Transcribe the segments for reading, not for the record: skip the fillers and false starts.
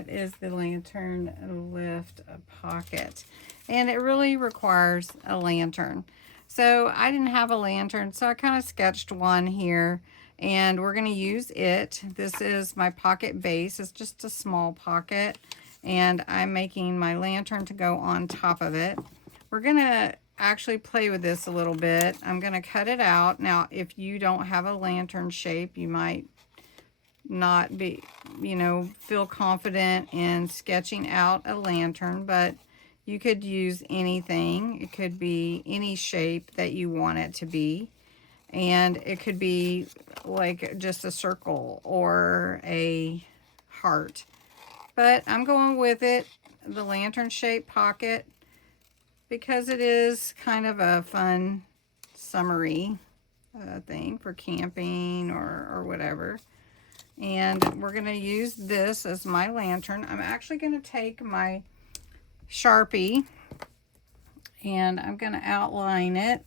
that is the lantern lift pocket. And it really requires a lantern. So I didn't have a lantern, so I kind of sketched one here. And we're going to use it. This is my pocket base. It's just a small pocket. And I'm making my lantern to go on top of it. We're going to actually play with this a little bit. I'm going to cut it out. Now, if you don't have a lantern shape, you might not be, feel confident in sketching out a lantern, but you could use anything. It could be any shape that you want it to be. And it could be like just a circle or a heart. But I'm going with it, the lantern shaped pocket, because it is kind of a fun summery thing for camping or whatever. And we're going to use this as my lantern. I'm actually going to take my Sharpie and I'm going to outline it.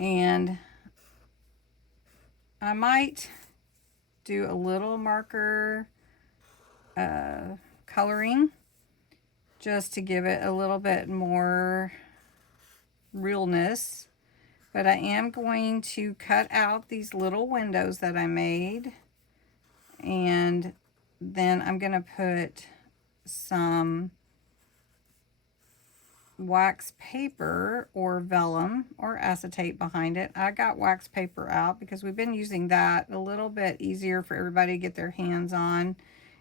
And I might do a little marker coloring just to give it a little bit more realness. But I am going to cut out these little windows that I made. And then I'm going to put some wax paper or vellum or acetate behind it. I got wax paper out because we've been using that a little bit easier for everybody to get their hands on,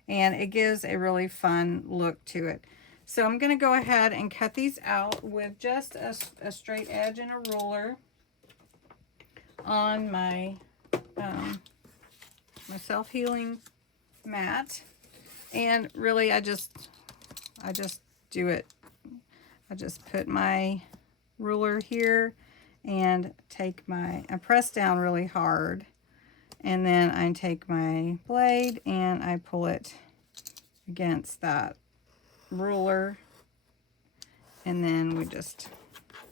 and it gives a really fun look to it. So I'm going to go ahead and cut these out with just a straight edge and a ruler on my my self-healing mat. And really I just do it. I just put my ruler here and I press down really hard, and then I take my blade and I pull it against that ruler, and then we just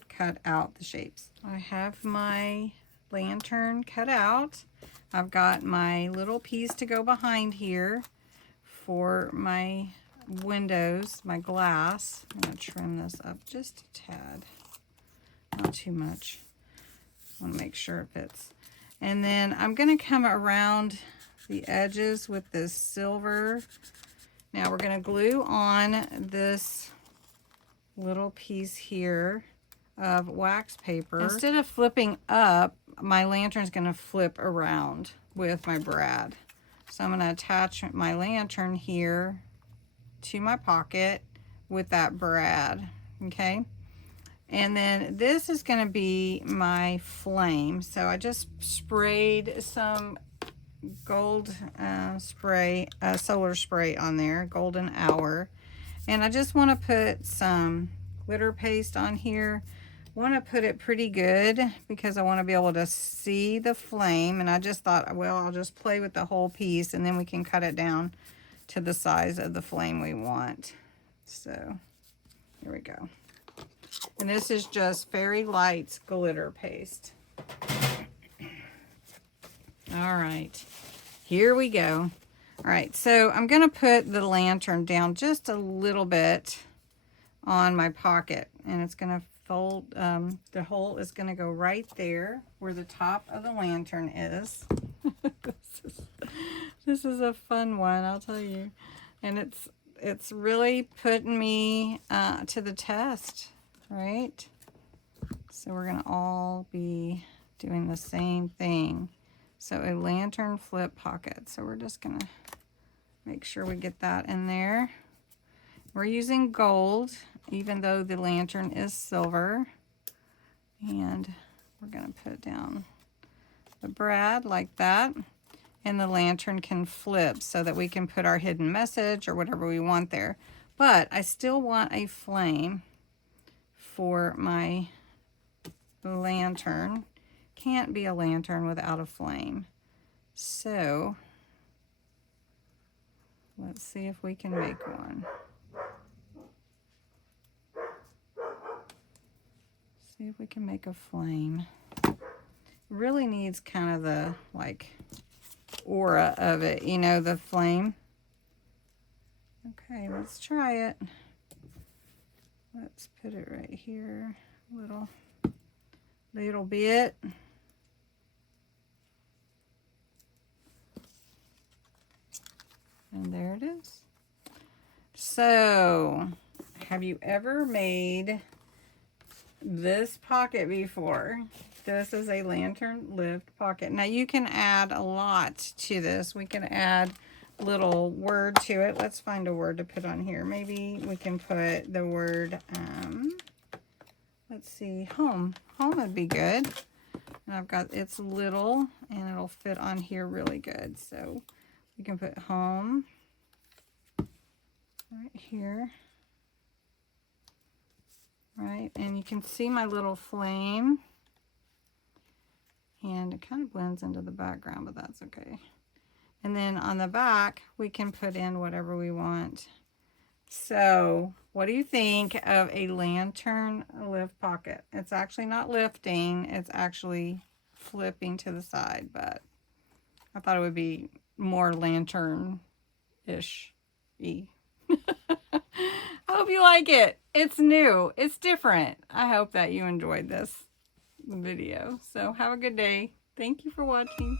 cut out the shapes. I have my lantern cut out. I've got my little piece to go behind here for my windows, my glass. I'm going to trim this up just a tad, not too much. I want to make sure it fits. And then I'm going to come around the edges with this silver. Now we're going to glue on this little piece here of wax paper. Instead of flipping up, my lantern's going to flip around with my brad. So I'm going to attach my lantern here to my pocket with that brad, okay? And then this is going to be my flame. So I just sprayed some gold solar spray on there, golden hour. And I just want to put some glitter paste on here. I want to put it pretty good because I want to be able to see the flame. And I just thought, well, I'll just play with the whole piece and then we can cut it down to the size of the flame we want. So here we go. And this is just Fairy Lights glitter paste. All right, here we go. All right, so I'm going to put the lantern down just a little bit on my pocket, and it's going to fold, the hole is going to go right there where the top of the lantern is. This is a fun one, I'll tell you. And it's really putting me to the test, right? So we're going to all be doing the same thing. So a lantern flip pocket. So we're just going to make sure we get that in there. We're using gold, even though the lantern is silver. And we're going to put down the brad like that. And the lantern can flip so that we can put our hidden message or whatever we want there. But I still want a flame for my lantern. Can't be a lantern without a flame. So let's see if we can make one. See if we can make a flame. It really needs kind of the like aura of it, you know, the flame. Okay, let's try it. Let's put it right here, little bit. And there it is. So, have you ever made this pocket before? This is a lantern lift pocket. Now you can add a lot to this. We can add a little word to it. Let's find a word to put on here. Maybe we can put the word, let's see, home. Home would be good. And I've got, it's little and it'll fit on here really good. So we can put home right here. Right, and you can see my little flame. And it kind of blends into the background, but that's okay. And then on the back, we can put in whatever we want. So, what do you think of a lantern lift pocket? It's actually not lifting, it's actually flipping to the side, but I thought it would be more lantern-ish. I hope you like it. It's new. It's different. I hope that you enjoyed this video. So have a good day. Thank you for watching.